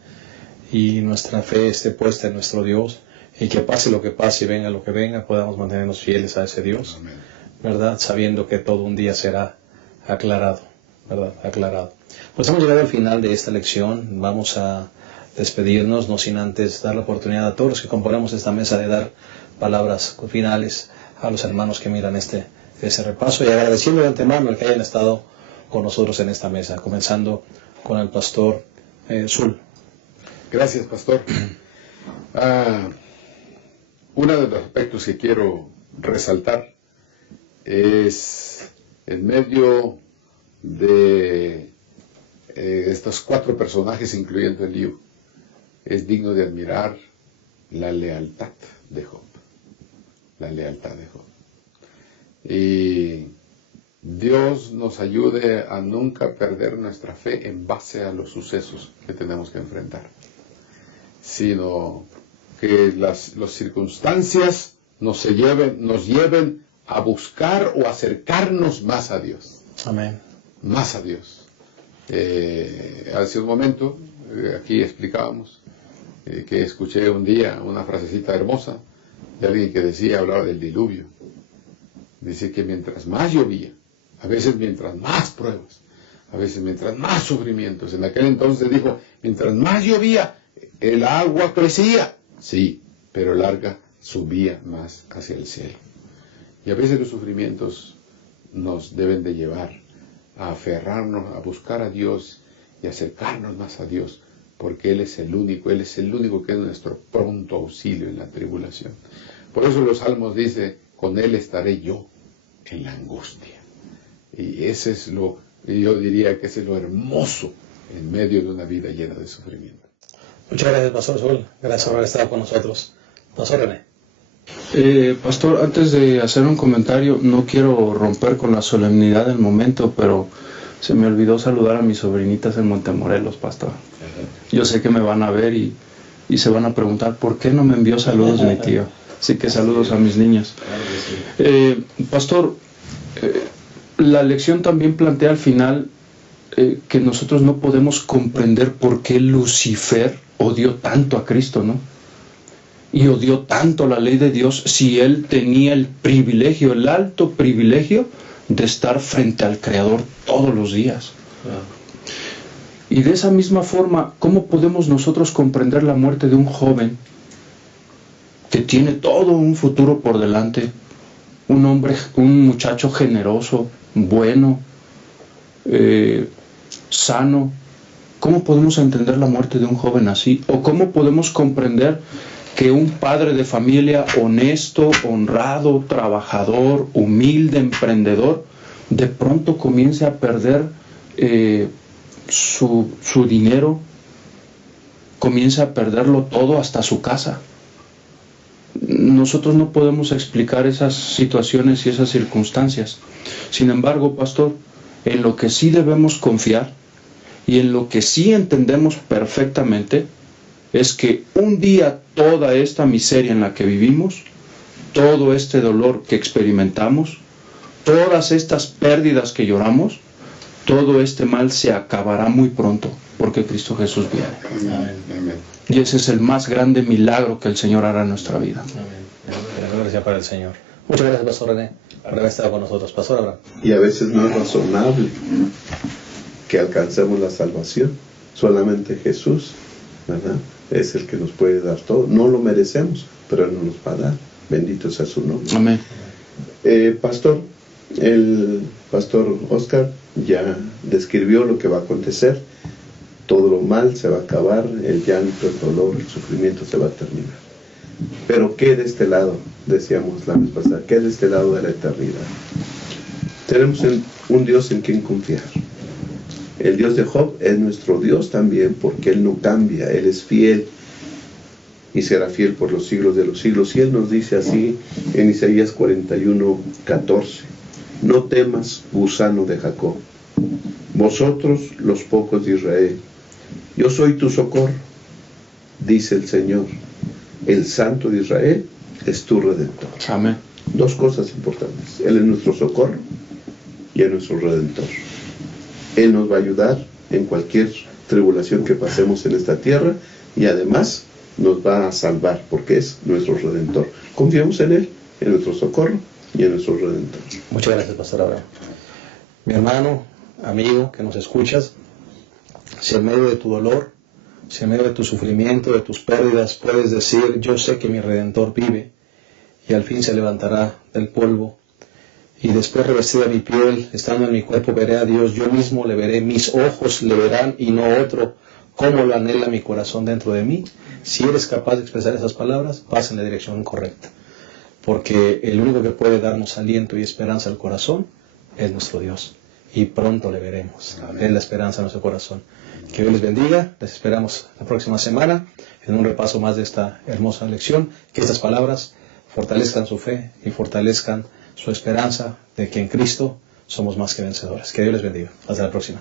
y nuestra fe esté puesta en nuestro Dios, y que pase lo que pase y venga lo que venga, podamos mantenernos fieles a ese Dios. Amén. ¿Verdad? Sabiendo que todo un día será aclarado, ¿verdad? Aclarado. Pues hemos llegado al final de esta lección. Vamos a despedirnos, no sin antes dar la oportunidad a todos los que componemos esta mesa de dar palabras finales a los hermanos que miran ese repaso, y agradeciendo de antemano el que hayan estado con nosotros en esta mesa, comenzando con el pastor Zul. Gracias, pastor. Uno de los aspectos que quiero resaltar es, en medio de estos 4 personajes, incluyendo Eliú, es digno de admirar la lealtad de Job. La lealtad de Job. Y Dios nos ayude a nunca perder nuestra fe en base a los sucesos que tenemos que enfrentar, sino que las circunstancias nos lleven a buscar o acercarnos más a Dios. Amén. Más a Dios. Hace un momento, aquí explicábamos, que escuché un día una frasecita hermosa de alguien que hablaba del diluvio. Dice que mientras más llovía, a veces mientras más pruebas, a veces mientras más sufrimientos. En aquel entonces dijo, mientras más llovía, el agua crecía. Sí, pero el agua subía más hacia el cielo. Y a veces los sufrimientos nos deben de llevar a aferrarnos, a buscar a Dios y acercarnos más a Dios, porque Él es el único que es nuestro pronto auxilio en la tribulación. Por eso los Salmos dice, con Él estaré yo en la angustia. Y ese es yo diría que ese es lo hermoso en medio de una vida llena de sufrimiento. Muchas gracias, Pastor Zul. Gracias por haber estado con nosotros. Pastor René. Pastor, antes de hacer un comentario, no quiero romper con la solemnidad del momento, pero se me olvidó saludar a mis sobrinitas en Montemorelos, Pastor. Yo sé que me van a ver y se van a preguntar, ¿por qué no me envió saludos mi tío? Así que saludos a mis niñas. Pastor, la lección también plantea al final que nosotros no podemos comprender por qué Lucifer odió tanto a Cristo, ¿no? Y odió tanto la ley de Dios si él tenía el privilegio, el alto privilegio de estar frente al Creador todos los días. Y de esa misma forma, ¿cómo podemos nosotros comprender la muerte de un joven que tiene todo un futuro por delante? Un muchacho generoso, bueno, sano. ¿Cómo podemos entender la muerte de un joven así? ¿O cómo podemos comprender que un padre de familia honesto, honrado, trabajador, humilde, emprendedor, de pronto comience a perder su dinero, comience a perderlo todo, hasta su casa? Nosotros no podemos explicar esas situaciones y esas circunstancias. Sin embargo, pastor, en lo que sí debemos confiar y en lo que sí entendemos perfectamente es que un día toda esta miseria en la que vivimos, todo este dolor que experimentamos, todas estas pérdidas que lloramos, todo este mal se acabará muy pronto, porque Cristo Jesús viene. Amén. Y ese es el más grande milagro que el Señor hará en nuestra vida. Amén. Gracias para el Señor. Muchas gracias, Pastor René, por haber estado con nosotros. Pastor Abraham. Y a veces no es razonable que alcancemos la salvación. Solamente Jesús, ¿verdad?, es el que nos puede dar todo. No lo merecemos, pero Él nos va a dar. Bendito sea su nombre. Amén. Pastor, el pastor Oscar ya describió lo que va a acontecer. Todo lo mal se va a acabar, el llanto, el dolor, el sufrimiento se va a terminar. Pero ¿qué de este lado? Decíamos la vez pasada, ¿qué de este lado de la eternidad? Tenemos un Dios en quien confiar. El Dios de Job es nuestro Dios también, porque Él no cambia, Él es fiel y será fiel por los siglos de los siglos. Y Él nos dice así en Isaías 41:14: no temas, gusano de Jacob, vosotros los pocos de Israel, yo soy tu socorro, dice el Señor, el Santo de Israel es tu Redentor. Amén. Dos cosas importantes: Él es nuestro socorro y es nuestro Redentor. Él nos va a ayudar en cualquier tribulación que pasemos en esta tierra, y además nos va a salvar porque es nuestro Redentor. Confiamos en Él, en nuestro socorro y en nuestro Redentor. Muchas gracias, Pastor Abraham. Mi hermano, amigo, que nos escuchas, si en medio de tu dolor, si en medio de tu sufrimiento, de tus pérdidas, puedes decir: yo sé que mi Redentor vive y al fin se levantará del polvo, y después, revestida mi piel, estando en mi cuerpo, veré a Dios, yo mismo le veré, mis ojos le verán y no otro, como lo anhela mi corazón dentro de mí. Si eres capaz de expresar esas palabras, vas en la dirección correcta, porque el único que puede darnos aliento y esperanza al corazón es nuestro Dios, y pronto le veremos. Es la esperanza en nuestro corazón. Que Dios les bendiga. Les esperamos la próxima semana en un repaso más de esta hermosa lección. Que estas palabras fortalezcan su fe y fortalezcan su esperanza de que en Cristo somos más que vencedores. Que Dios les bendiga. Hasta la próxima.